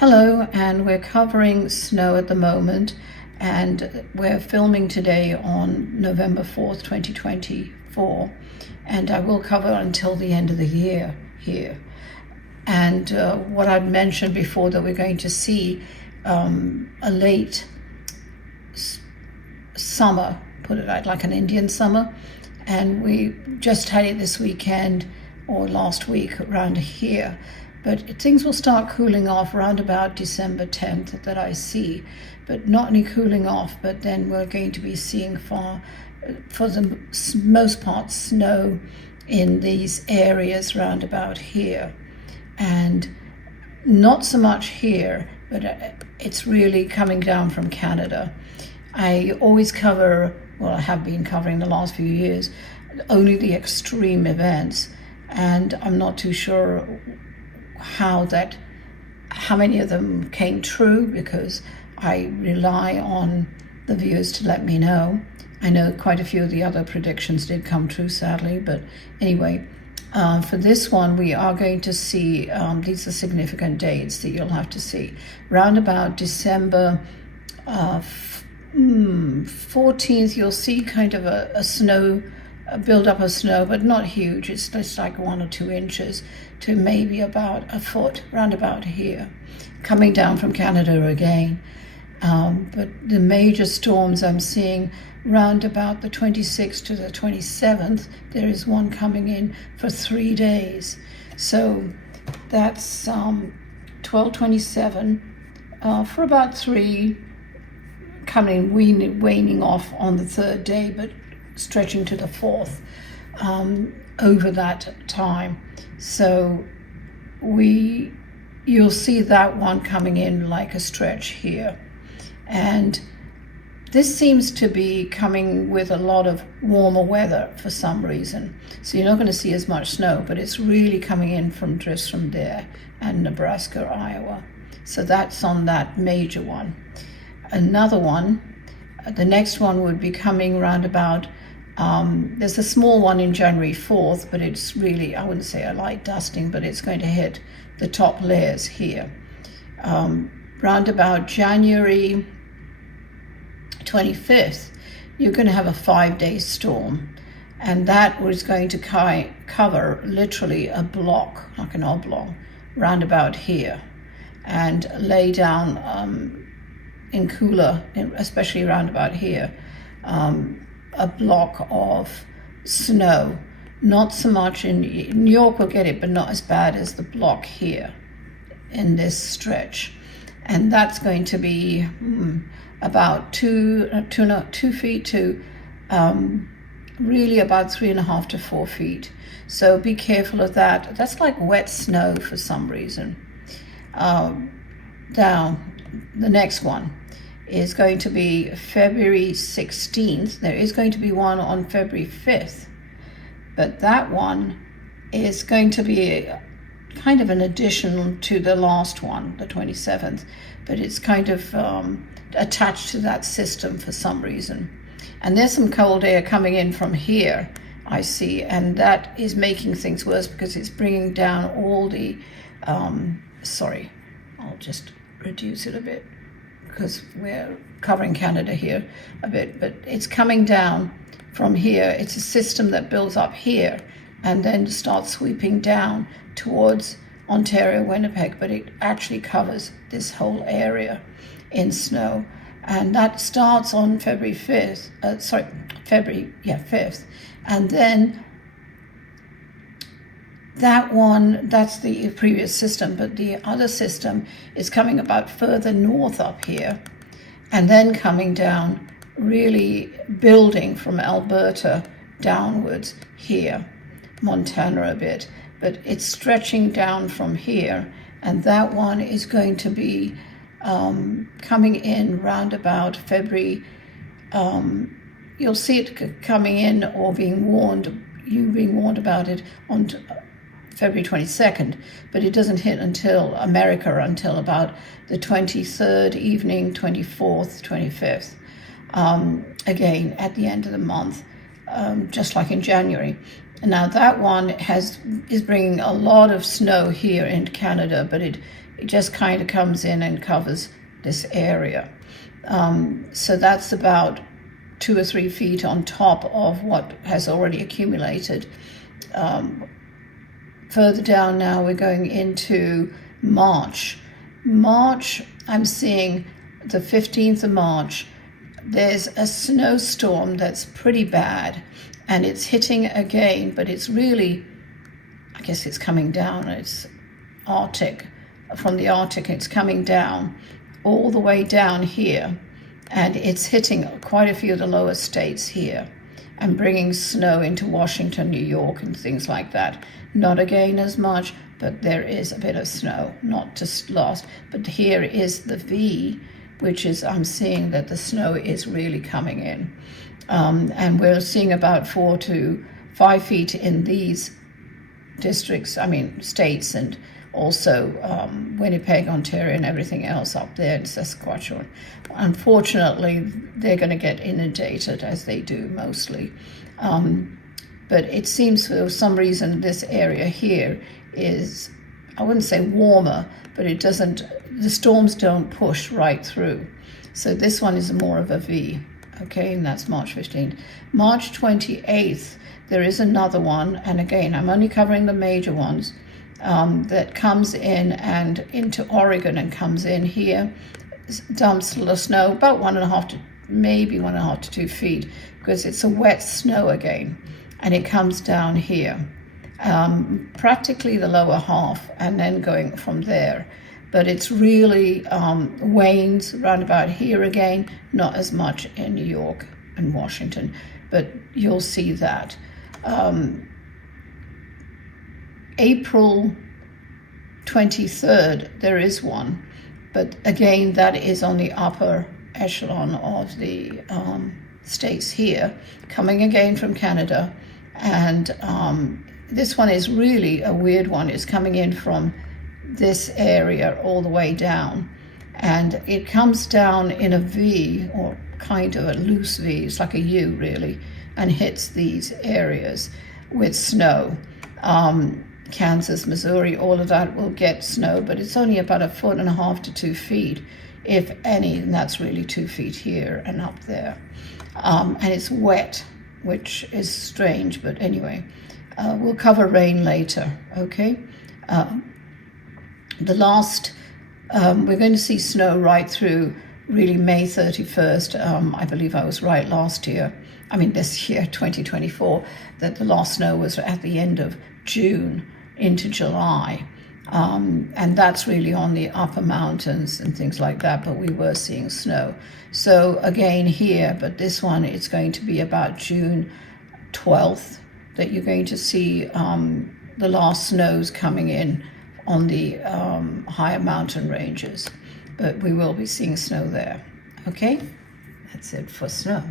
Hello, and we're covering snow at the moment, and we're filming today on November 4th, 2024, and I will cover until the end of the year here. And what I'd mentioned before, that we're going to see a late summer, put it like an Indian summer, and we just had it this weekend or last week around here. But things will start cooling off around about December 10th that I see, but not only cooling off, but then we're going to be seeing for the most part snow in these areas round about here, and not so much here, but it's really coming down from Canada. I always cover, well, I have been covering the last few years, only the extreme events, and I'm not too sure how many of them came true, because I rely on the viewers to let me know. I know quite a few of the other predictions did come true, sadly, but anyway, for this one we are going to see, these are significant dates that you'll have to see. Round about December 14th, you'll see kind of a build up of snow, but not huge. It's just like 1 or 2 inches to maybe about a foot, round about here, coming down from Canada again. But the major storms I'm seeing round about the 26th to the 27th, there is one coming in for 3 days. So that's 12/27 for about 3, coming waning off on the 3rd day, but stretching to the 4th over that time. So you'll see that one coming in like a stretch here. And this seems to be coming with a lot of warmer weather for some reason. So you're not going to see as much snow, but it's really coming in just from there and Nebraska, Iowa. So that's on that major one. Another one, the next one would be coming round about, there's a small one in January 4th, but it's really, I wouldn't say a light dusting, but it's going to hit the top layers here. Round about January 25th, you're going to have a 5-day storm, and that was going to cover literally a block, like an oblong, round about here, and lay down in cooler, especially round about here, a block of snow. Not so much in New York will get it, but not as bad as the block here in this stretch. And that's going to be about 2 feet to really about 3.5 to 4 feet. So be careful of that. That's like wet snow for some reason. Now, the next one is going to be February 16th. There is going to be one on February 5th, but that one is going to be kind of an addition to the last one, the 27th, but it's kind of attached to that system for some reason. And there's some cold air coming in from here, I see, and that is making things worse because it's bringing down all the, sorry, I'll just reduce it a bit, because we're covering Canada here a bit, but it's coming down from here. It's a system that builds up here and then starts sweeping down towards Ontario, Winnipeg, but it actually covers this whole area in snow. And that starts on February 5th, 5th. And then that one, that's the previous system, but the other system is coming about further north up here, and then coming down, really building from Alberta downwards here, Montana a bit, but it's stretching down from here, and that one is going to be coming in round about February. You'll see it coming in or being warned about it on February 22nd, but it doesn't hit until America until about the 23rd evening, 24th, 25th, again at the end of the month, just like in January. Now that one is bringing a lot of snow here in Canada, but it just kind of comes in and covers this area. So that's about 2 or 3 feet on top of what has already accumulated. Further down now, we're going into March. March, I'm seeing the 15th of March, there's a snowstorm that's pretty bad, and it's hitting again, but it's really, I guess it's coming down. It's Arctic. From the Arctic, it's coming down all the way down here, and it's hitting quite a few of the lower states here and bringing snow into Washington, New York, and things like that. Not again as much, but there is a bit of snow, not just lost. But here is the V, which is, I'm seeing that the snow is really coming in. And we're seeing about 4 to 5 feet in these districts, states, and also Winnipeg, Ontario, and everything else up there in Saskatchewan. Unfortunately, they're going to get inundated, as they do mostly. But it seems for some reason this area here is, I wouldn't say warmer, but the storms don't push right through. So this one is more of a V, okay, and that's March 15th. March 28th, there is another one, and again, I'm only covering the major ones, that comes in and into Oregon and comes in here, dumps a little snow, about 1.5 to maybe 1.5 to 2 feet, because it's a wet snow again, and it comes down here, practically the lower half, and then going from there. But it's really wanes around about here again, not as much in New York and Washington, but you'll see that. April 23rd, there is one, but again, that is on the upper echelon of the states here, coming again from Canada. And this one is really a weird one. It's coming in from this area all the way down, and it comes down in a V, or kind of a loose V, it's like a U really, and hits these areas with snow. Kansas, Missouri, all of that will get snow, but it's only about 1.5 to 2 feet, if any, and that's really 2 feet here and up there. And it's wet, which is strange, but anyway, we'll cover rain later, okay? We're going to see snow right through really May 31st. I believe I was right this year, 2024, that the last snow was at the end of June into July. And that's really on the upper mountains and things like that, but we were seeing snow. So again here, but this one, it's going to be about June 12th that you're going to see the last snows coming in on the higher mountain ranges. But we will be seeing snow there. Okay, that's it for snow.